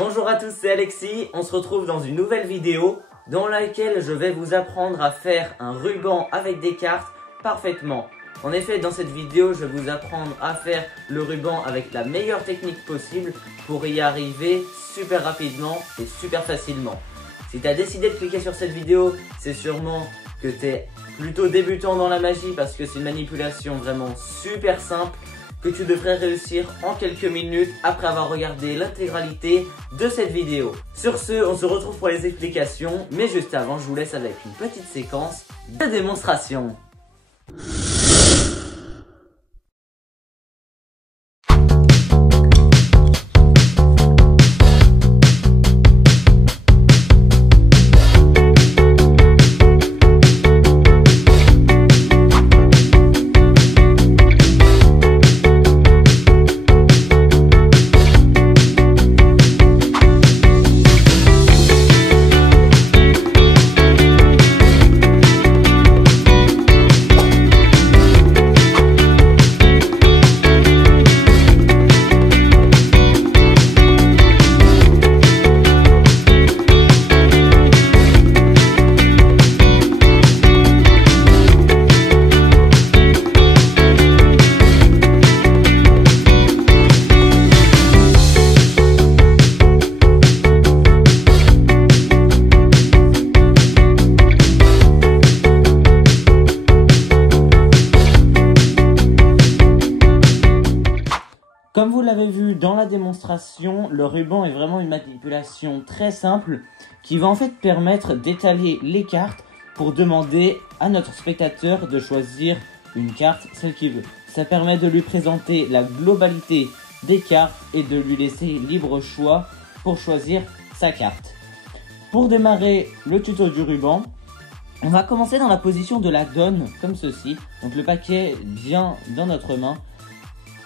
Bonjour à tous, c'est Alexis. On se retrouve dans une nouvelle vidéo dans laquelle je vais vous apprendre à faire un ruban avec des cartes parfaitement. En effet, dans cette vidéo, je vais vous apprendre à faire le ruban avec la meilleure technique possible pour y arriver super rapidement et super facilement. Si tu as décidé de cliquer sur cette vidéo, c'est sûrement que tu es plutôt débutant dans la magie parce que c'est une manipulation vraiment super simple que tu devrais réussir en quelques minutes après avoir regardé l'intégralité de cette vidéo. Sur ce, on se retrouve pour les explications, mais juste avant, je vous laisse avec une petite séquence de démonstration. Comme vous l'avez vu dans la démonstration, le ruban est vraiment une manipulation très simple qui va en fait permettre d'étaler les cartes pour demander à notre spectateur de choisir une carte, celle qu'il veut. Ça permet de lui présenter la globalité des cartes et de lui laisser libre choix pour choisir sa carte. Pour démarrer le tuto du ruban, on va commencer dans la position de la donne, comme ceci. Donc le paquet vient dans notre main.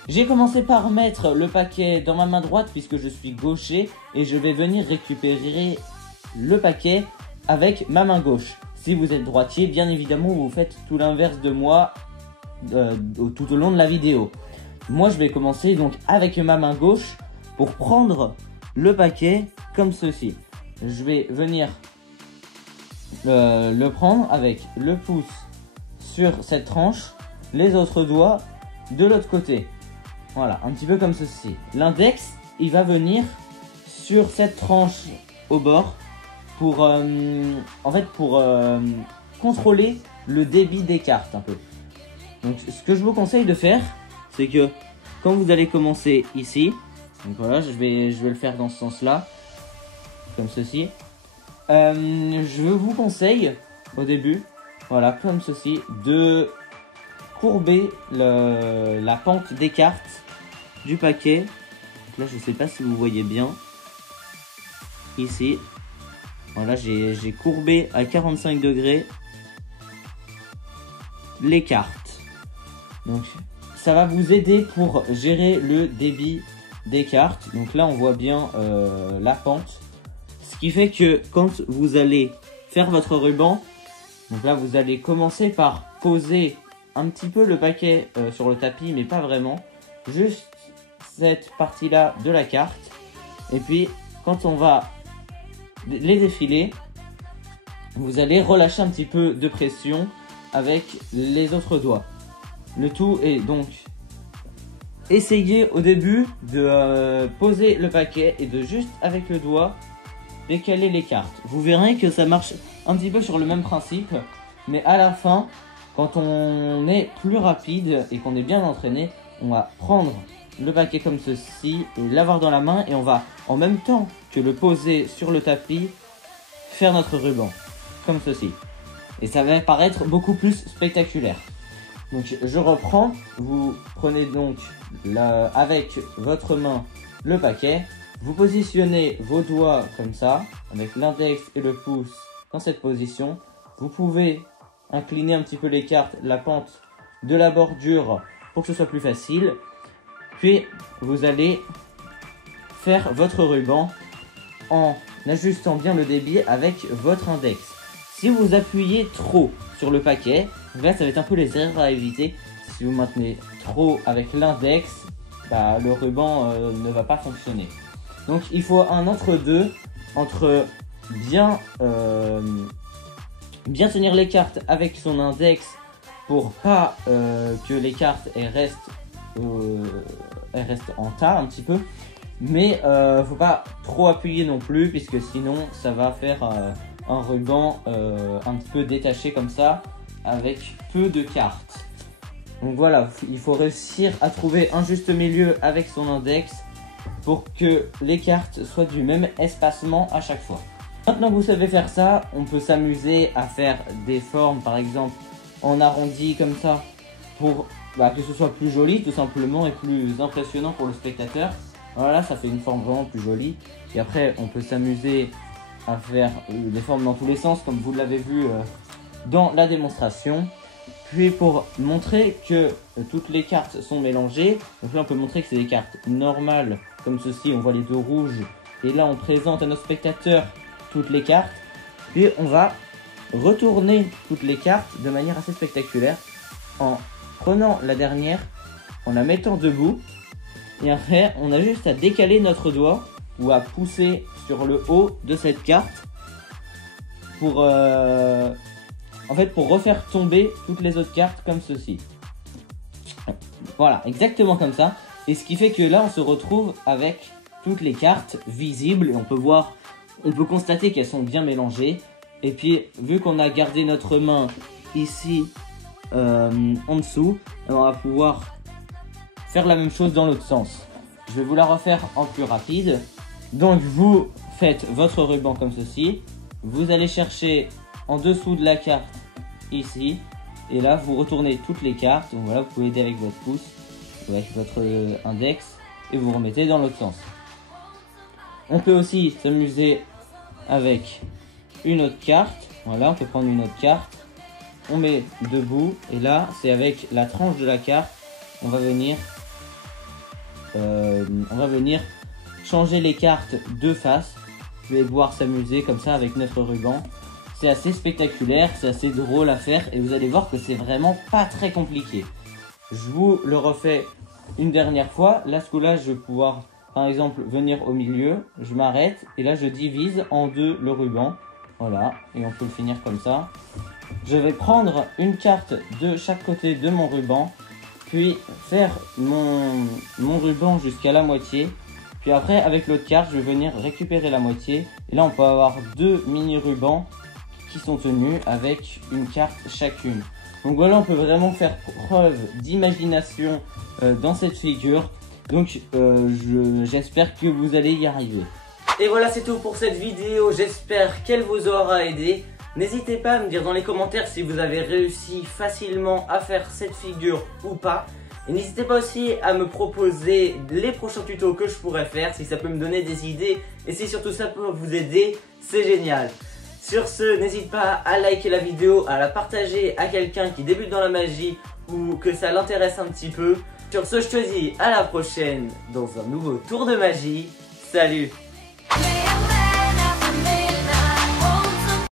J'ai commencé par mettre le paquet dans ma main droite puisque je suis gaucher et je vais venir récupérer le paquet avec ma main gauche. Si vous êtes droitier, bien évidemment, vous faites tout l'inverse de moi tout au long de la vidéo. Moi, je vais commencer donc avec ma main gauche pour prendre le paquet comme ceci. Je vais venir le prendre avec le pouce sur cette tranche, les autres doigts de l'autre côté. Voilà, un petit peu comme ceci. L'index, il va venir sur cette tranche au bord pour, contrôler le débit des cartes un peu. Donc, ce que je vous conseille de faire, c'est que quand vous allez commencer ici, donc voilà, je vais le faire dans ce sens-là, comme ceci. Je vous conseille au début, voilà, comme ceci, de courber la pente des cartes du paquet. Donc là, je sais pas si vous voyez bien ici. Voilà, j'ai courbé à 45 degrés les cartes. Donc ça va vous aider pour gérer le débit des cartes. Donc là, on voit bien la pente, ce qui fait que quand vous allez faire votre ruban, donc là, vous allez commencer par poser un petit peu le paquet sur le tapis, mais pas vraiment, juste cette partie là de la carte. Et puis quand on va les défiler, vous allez relâcher un petit peu de pression avec les autres doigts. Le tout est donc essayer au début de poser le paquet et de juste avec le doigt décaler les cartes. Vous verrez que ça marche un petit peu sur le même principe, mais à la fin, quand on est plus rapide et qu'on est bien entraîné, on va prendre le paquet comme ceci et l'avoir dans la main et on va, en même temps que le poser sur le tapis, faire notre ruban, comme ceci. Et ça va paraître beaucoup plus spectaculaire. Donc je reprends, vous prenez donc avec votre main le paquet, vous positionnez vos doigts comme ça, avec l'index et le pouce dans cette position. Vous pouvez incliner un petit peu les cartes, la pente de la bordure pour que ce soit plus facile. Puis vous allez faire votre ruban en ajustant bien le débit avec votre index. Si vous appuyez trop sur le paquet, là ça va être un peu les erreurs à éviter. Si vous maintenez trop avec l'index, le ruban ne va pas fonctionner. Donc il faut un entre-deux entre bien tenir les cartes avec son index pour pas que les cartes elles restent en tas un petit peu, mais faut pas trop appuyer non plus puisque sinon ça va faire un ruban un petit peu détaché comme ça avec peu de cartes. Donc voilà, il faut réussir à trouver un juste milieu avec son index pour que les cartes soient du même espacement à chaque fois. Maintenant que vous savez faire ça, on peut s'amuser à faire des formes par exemple en arrondi comme ça pour que ce soit plus joli tout simplement et plus impressionnant pour le spectateur. Voilà, ça fait une forme vraiment plus jolie. Et après on peut s'amuser à faire des formes dans tous les sens comme vous l'avez vu dans la démonstration. Puis pour montrer que toutes les cartes sont mélangées, donc là on peut montrer que c'est des cartes normales comme ceci, on voit les deux rouges. Et là on présente à nos spectateurs toutes les cartes. Puis on va retourner toutes les cartes de manière assez spectaculaire en prenant la dernière, en la mettant debout. Et après on a juste à décaler notre doigt ou à pousser sur le haut de cette carte pour pour refaire tomber toutes les autres cartes comme ceci. Voilà, exactement comme ça. Et ce qui fait que là on se retrouve avec toutes les cartes visibles et on peut constater qu'elles sont bien mélangées. Et puis vu qu'on a gardé notre main ici en dessous, on va pouvoir faire la même chose dans l'autre sens. Je vais vous la refaire en plus rapide. Donc vous faites votre ruban comme ceci. Vous allez chercher en dessous de la carte ici. Et là vous retournez toutes les cartes. Donc voilà, vous pouvez aider avec votre pouce, avec votre index. Et vous remettez dans l'autre sens. On peut aussi s'amuser avec une autre carte. Voilà, on peut prendre une autre carte. On met debout. Et là c'est avec la tranche de la carte. On va venir changer les cartes de face. Je vais pouvoir s'amuser comme ça avec notre ruban. C'est assez spectaculaire, c'est assez drôle à faire et vous allez voir que c'est vraiment pas très compliqué. Je vous le refais une dernière fois. Là, ce coup-là, je vais pouvoir par exemple venir au milieu. Je m'arrête et là je divise en deux le ruban. Voilà, et on peut le finir comme ça. Je vais prendre une carte de chaque côté de mon ruban. Puis faire mon ruban jusqu'à la moitié. Puis après avec l'autre carte je vais venir récupérer la moitié. Et là on peut avoir deux mini rubans qui sont tenus avec une carte chacune. Donc voilà, on peut vraiment faire preuve d'imagination dans cette figure. Donc j'espère que vous allez y arriver. Et voilà, c'est tout pour cette vidéo. J'espère qu'elle vous aura aidé. N'hésitez pas à me dire dans les commentaires si vous avez réussi facilement à faire cette figure ou pas. Et n'hésitez pas aussi à me proposer les prochains tutos que je pourrais faire, si ça peut me donner des idées et si surtout ça peut vous aider, c'est génial. Sur ce, n'hésite pas à liker la vidéo, à la partager à quelqu'un qui débute dans la magie ou que ça l'intéresse un petit peu. Sur ce, je te dis à la prochaine dans un nouveau tour de magie. Salut!